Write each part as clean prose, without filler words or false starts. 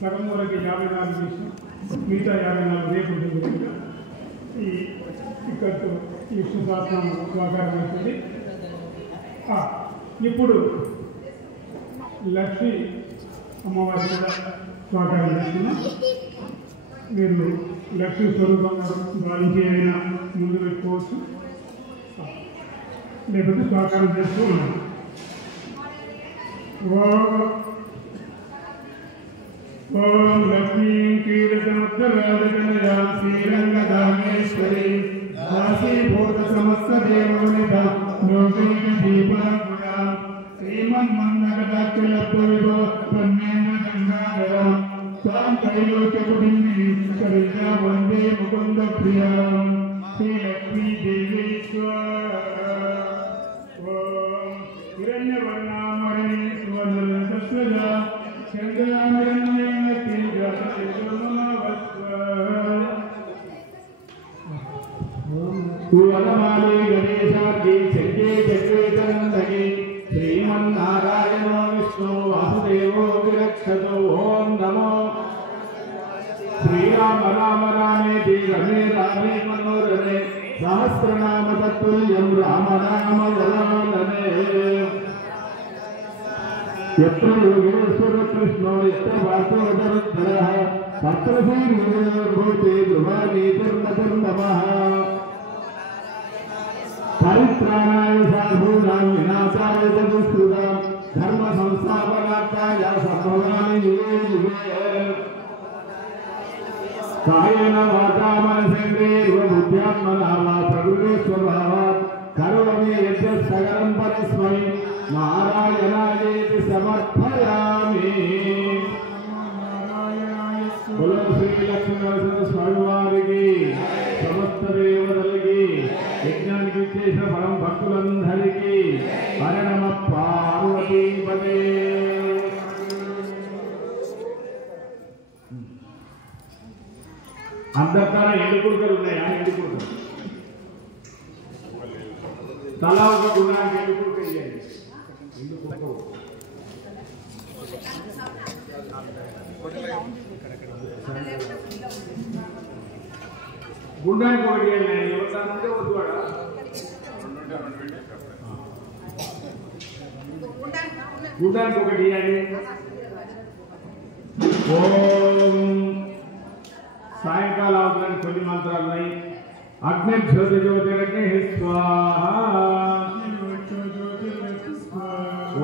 సగం వరకు 54 చేసిన మిగతా 54 రేపు ఇక్కడితో ఈ విష్ణు సహస్రనామం స్వాకారం అవుతుంది. ఇప్పుడు లక్ష్మీ అమ్మవారి కూడా స్వాకారం చేస్తున్నాం. మీరు లక్ష్మీ స్వరూపంగా భావించి అయినా ముందు పెట్టుకోవచ్చు, లేకపోతే స్వాకారం చేస్తూ ఉన్నాం. ఓం లక్ష్మీ కీర్తనోత్తరాజనయా శ్రీరంగధామేశ్వరి దాసీభూత సమస్త దేవోనిత లోకైక దీపనగుణా శ్రీమన్మన్నగదాఖ్యలబ్ధవిభో పన్నేన గంగాధరా తాం త్రైలోక్యకుటుంబిని సరితా వందే ముకుంద ప్రియాం శ్రీ లక్ష్మీ దేవీశ్వర. ఓం హిరణ్యవర్ణామణి సువర్ణరజస్వజా శ్రీమన్నారాయణ విష్ణు వాసుదేవో విరక్షతో. ఓం నమో శ్రీరామ రామ రామేతి రమే రామే మనోరమే సహస్రనామ తత్తుల్యం రామ రామ వరాననే. ఎత్ర యోగేశ్వర కృష్ణో ఎత్ర వాసోదరధరః తత్ర శ్రీర్భూతి ధ్రువాణి ధర్మధర్మః. పరిత్రాణాయ సాధూనాం వినాశాయ చతుష్కృతాం ధర్మ సంస్థాపనార్థాయ సంభవామి యుగే యుగే. కాయేన వాచా మనసేంద్రియైర్వ బుద్ధ్యాత్మనా వా ప్రకృతే స్వభావాత్ కరోమి యద్యత్ సకలం పరస్మై నారాయణాయేతి సమర్పయామి. బోలో శ్రీ లక్ష్మీనరసింహ స్వామి వారికి, సమస్త దేవతలకి, యజ్ఞానికి చేసిన పరం భక్తులందరికీ హర నమ పార్వతీపదే. అందరికన్నా ఎండుకుడుకలు ఉన్నాయా? ఎండుకుడుకలు తలా ఒక గుణానికి ఎండుకుడుక ఇవ్వండి. గుండానికి ఒకటి ఇవ్వండి. ఎవరికంటే వద్దు వాడ గుండానికి ఒకటి ఇవ్వండి. ఓం సాయంకాలం అవుతుందని కొన్ని మంత్రాలు ఉన్నాయి. అగ్ని జ్యోతి జ్యోతిరగ్ని స్వాహ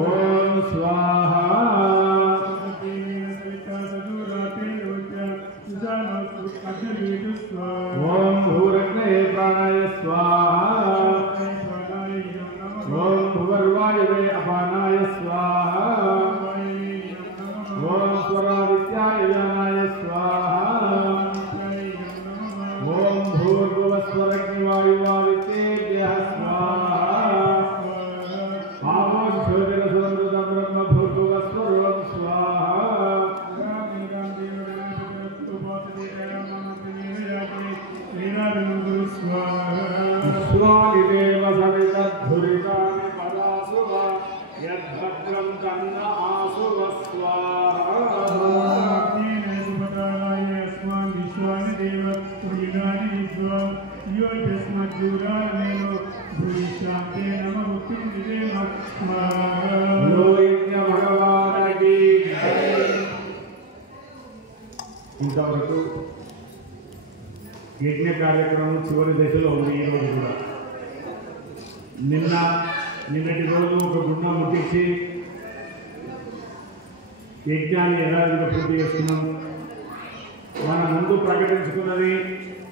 ఓం స్వాహ ఓం భూరగ్నే ప్రాణాయ స్వాహ ఓం భువర్వాయువే అపానాయ స్వాహ ఓం స్వరాదిత్యాయ యానాయ స్వాహ ఓం భూర్భువస్వరగ్నివాయువాదిత్యేభ్యః స్వాహ ఆపో జ్యోతిరసమృతం బ్రహ్మ భూర్భువస్వరం స్వాహ విశ్వానిదేవ సవితద్ధురితాని పదాసువ యద్భద్రం కన్న ఆసువ స్వాహ భగవానికి ఇంతవరకు యజ్ఞ కార్యక్రమం చివరి దశలో ఉంది. ఈరోజు కూడా నిన్నటి రోజు ఒక గుండం ముట్టించి యజ్ఞాన్ని యథావిధిగా పూర్తి చేస్తున్నాం. మన ముందు ప్రకటించుకున్నది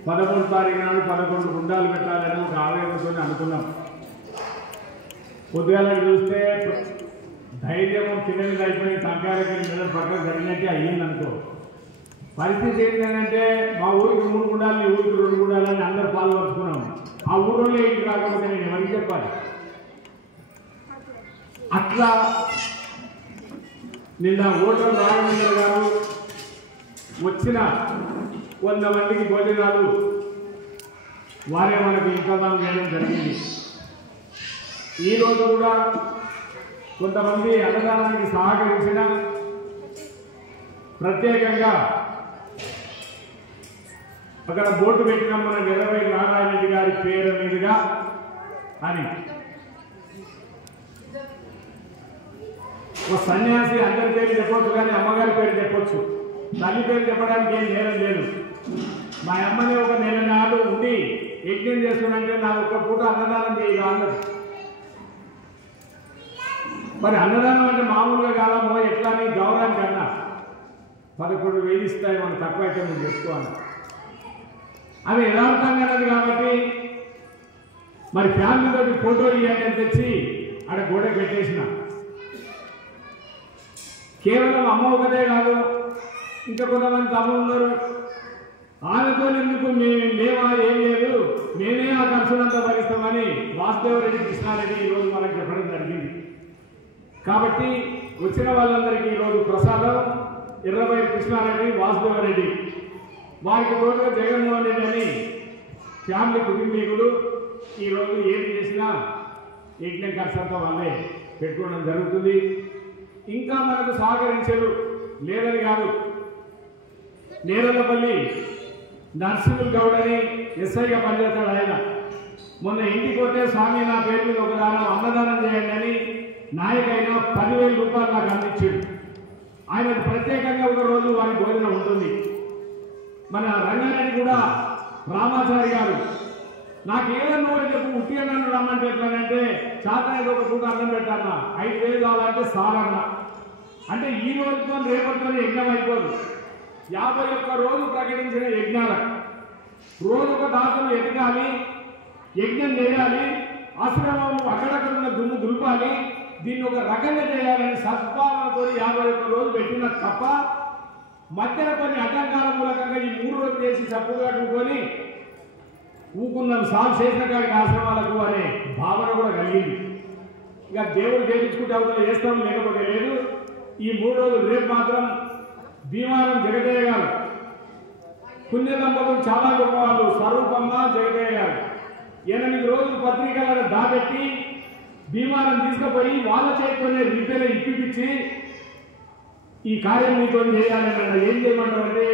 13 తారీఖు నాడు 11 గుండాలు పెట్టాలని ఒక ఆవేదనతో అనుకున్నాం. పొద్దుగాల చూస్తే ధైర్యం కింద మీద అయిపోయి సంకారకి మీద పక్కన జరిగినట్టే అయ్యిందనుకో. పరిస్థితి ఏంటంటే మా ఊరికి 3 గుండాలని, ఊరికి 2 గుండాలని అందరూ పాల్పంచుకున్నాం. ఆ ఊరిలో ఇంటికి రాకపోతే నేను ఎవరికి చెప్పాలి? అట్లా నిన్న ఓటర్ రాఘవేంద్ర గారు వచ్చిన 100 మందికి భోజనాలు వారే మనకు ఇంతమంది చేయడం జరిగింది. ఈరోజు కూడా కొంతమంది అన్నదానానికి సహకరించిన ప్రత్యేకంగా అక్కడ బోర్డు పెట్టిన మన నిరవై నారాయణరెడ్డి గారి పేరు మీదుగా అని ఒక సన్యాసి అందరి పేరు చెప్పొచ్చు, కానీ అమ్మగారి పేరు చెప్పొచ్చు. తల్లి పేరు చెప్పడానికి ఏం నేరం లేదు. మా అమ్మని ఒక నెల నాడు ఉండి యజ్ఞం చేస్తున్నంటే నాకు ఒక్క పూట అన్నదానం చేయాలి అన్నది. మరి అన్నదానం అంటే మామూలుగా కాలమో ఎట్లా అని గౌరవానికి అన్నా 11,000 ఇస్తాయి, మనం తక్కువ అయితే నువ్వు చేసుకోవాలి. అది యథార్థంగా అన్నది కాబట్టి మరి ఫ్యామిలీతో ఫోటో ఇవ్వండి అని తెచ్చి ఆడ గోడ పెట్టేసిన. కేవలం అమ్మ ఒకటే కాదు, ఇంకా కొంతమంది తమ్ముడు ఉన్నారు. ఆమెతో ఎందుకు మేమా ఏం లేదు, మేమే ఆ ఖర్చునంతా భరిస్తామని వాసుదేవరెడ్డి కృష్ణారెడ్డి ఈరోజు మనకి చెప్పడం జరిగింది. కాబట్టి వచ్చిన వాళ్ళందరికీ ఈరోజు ప్రసాదం ఎర్రబైరి కృష్ణారెడ్డి, వాసుదేవరెడ్డి, వారికి తోడుగా జగన్మోహన్ రెడ్డి అని ఫ్యామిలీ కుటుంబీకులు ఈరోజు ఏది చేసినా యజ్ఞం ఖర్చంతా వాళ్ళే పెట్టుకోవడం జరుగుతుంది. ఇంకా మనకు సహకరించరు లేదని కాదు. నేరలపల్లి నర్సింహుల్ గౌడ్ అని ఎస్ఐగా పనిచేస్తాడు ఆయన. మొన్న ఇంటికి పోతే స్వామి నా పేరు మీద ఒక దానం అన్నదానం చేయండి అని నాయకైన 10,000 రూపాయలు నాకు అందించాడు. ఆయనకు ప్రత్యేకంగా ఒక రోజు వారి భోజనం ఉంటుంది. మన రంగారెడ్డి కూడా రామాచారి గారు నాకేదన్నా చెప్పు ఉట్టి అన్నాను రమ్మంటే ఎట్లానంటే చాతాయికి ఒక పూట అన్నం పెట్టాలన్నా 5,000 కావాలంటే సాలన్నా. అంటే ఈ రోజుతో రేపటితో యజ్ఞం అయిపోదు. 51 రోజు ప్రకటించిన యజ్ఞాలకు రోజు ఒక దాతలు ఎదగాలి, యజ్ఞం చేయాలి, ఆశ్రమం అక్కడక్కడ ఉన్న దుమ్ము దులపాలి, దీన్ని ఒక రకంగా చేయాలని సద్భావనతో 51 రోజు పెట్టిన తప్ప మధ్యన కొన్ని అడ్డంకాల మూలకంగా ఈ 3 రోజులు చేసి చప్పుగా కట్టుకొని ఊకున్నాం సాల్వ్ చేసిన కాడికి ఆశ్రమాలకు అనే భావన కూడా కలిగింది. ఇక దేవుడు చేయించుకుంటే అవతల చేస్తాం, లేకపోతే లేదు. ఈ 3 రోజులు రేపు మాత్రం భీమారం జగదేయ గారు పుణ్య దంపతులు చాలా గొప్ప వాళ్ళు, స్వరూపమ్మ జగదయ్య గారు 8 రోజులు పత్రికలను దాబెట్టి భీమాలను తీసుకుపోయి వాళ్ళ చేతితోనే రిపేర్ ఇప్పించి ఈ కార్యం మీతో చేయాలన్నా ఏం చేయమంటారంటే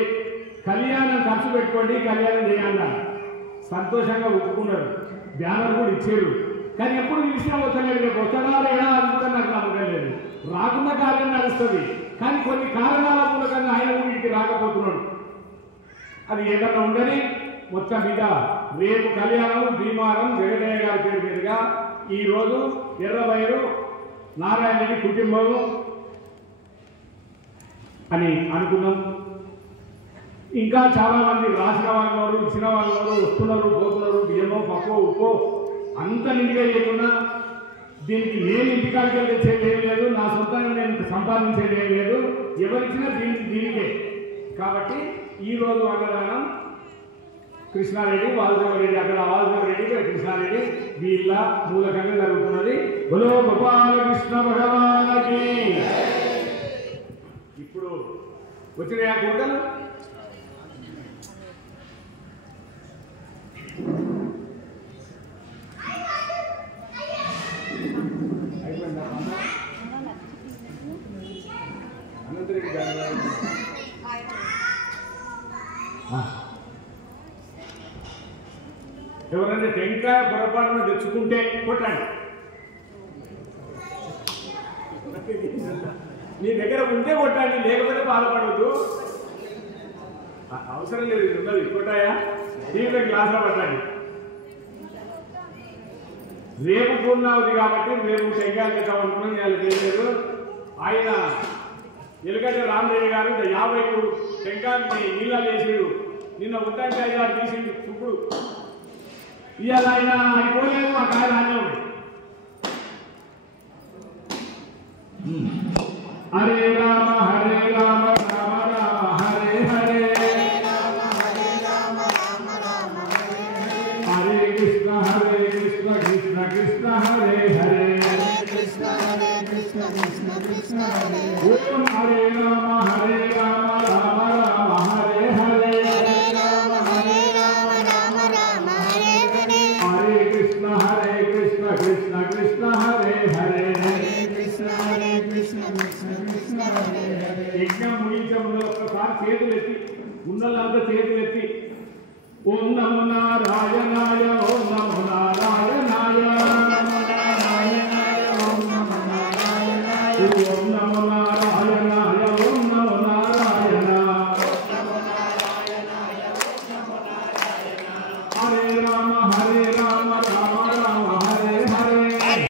కళ్యాణం ఖర్చు పెట్టుకోండి, కళ్యాణం చేయాలన్నా సంతోషంగా ఒప్పుకున్నారు. బ్యానర్ కూడా ఇచ్చారు. కానీ ఎప్పుడు ఈ విషయం వచ్చలేదు, రేపు వస్తాడా ఏడా అనుకుంటే నాకు నమ్మకం లేదు. రాకుండా కార్యం నడుస్తుంది, కానీ కొన్ని కారణాల మూలకంగా ఆయన ఇంటికి రాకపోతున్నాడు. అది ఏదన్నా ఉండని మొత్తం మీద రేపు కళ్యాణం భీమారం జగదయ్య గారి పేరు మీదుగా ఈరోజు ఎర్రబైరు నారాయణ రెడ్డి కుటుంబం అని అనుకున్నాం. ఇంకా చాలా మంది రాసిన వాళ్ళు ఇచ్చిన వాళ్ళు వస్తున్నారు, పోతున్నారు. బియ్యమో పప్పు ఉప్పు అంత నిండిగా చేయకుండా దీనికి నేను ఇంటికాడికి తెచ్చేది ఏం లేదు, నా సొంతంగా నేను సంపాదించేది ఏం లేదు, ఎవరిచ్చినా దీనికే. కాబట్టి ఈరోజు అన్నదానం కృష్ణారెడ్డి వాసుదేవరెడ్డి, అక్కడ వాసుదేవరెడ్డి ఇక్కడ కృష్ణారెడ్డి వీళ్ళ మూలకంగా జరుగుతున్నది. బలో గోపాలకృష్ణ భగవానికి. ఇప్పుడు వచ్చిన కోటలు అనంతరెడ్డి గారు ఎవరైనా టెంకాయ పొరపాటున తెచ్చుకుంటే కొట్టండి. నీ దగ్గర ఉంటే కొట్టండి, లేకపోతే బాధపడవద్దు. అవసరం లేదు, ఇది ఉన్నది కొట్టాయా దీంట్లో గ్లాసులో పట్టండి. రేపు పూర్ణావతి కాబట్టి రేపు టెంకాయలు తెచ్చామనుకున్నాం, వాళ్ళకి ఏం లేదు. ఆయన ఎలుగడ్డ రామరెడ్డి గారు 53 టెంకాయలు నీళ్ళ వేసాడు. నిన్న ఉద్దంటే 5 తీసిండు. ఇప్పుడు ఇవాళ ఆయన అయిపోలేదు, ఆ కాయలు అన్నీ ఉన్నాయి. హరే రామ హరే రామ రామ రామ హరే హరే, హరే కృష్ణ కృష్ణ కృష్ణ హరే హరే, ఓం హరే రామ రామ రామ హరే హరే, హరే కృష్ణ కృష్ణ కృష్ణ హరే హరే. యజ్ఞం ముగించడంలో ఒక్కసారి చేతులెత్తి ఉన్నదంతా చేతులెత్తి ఓం నమో నారాయణాయ ఓం నమో నారాయణాయ ఓం నమో నారాయణాయ ఓం నమో నారాయణాయ ఓం నమో నారాయణ, హరే రామ హరే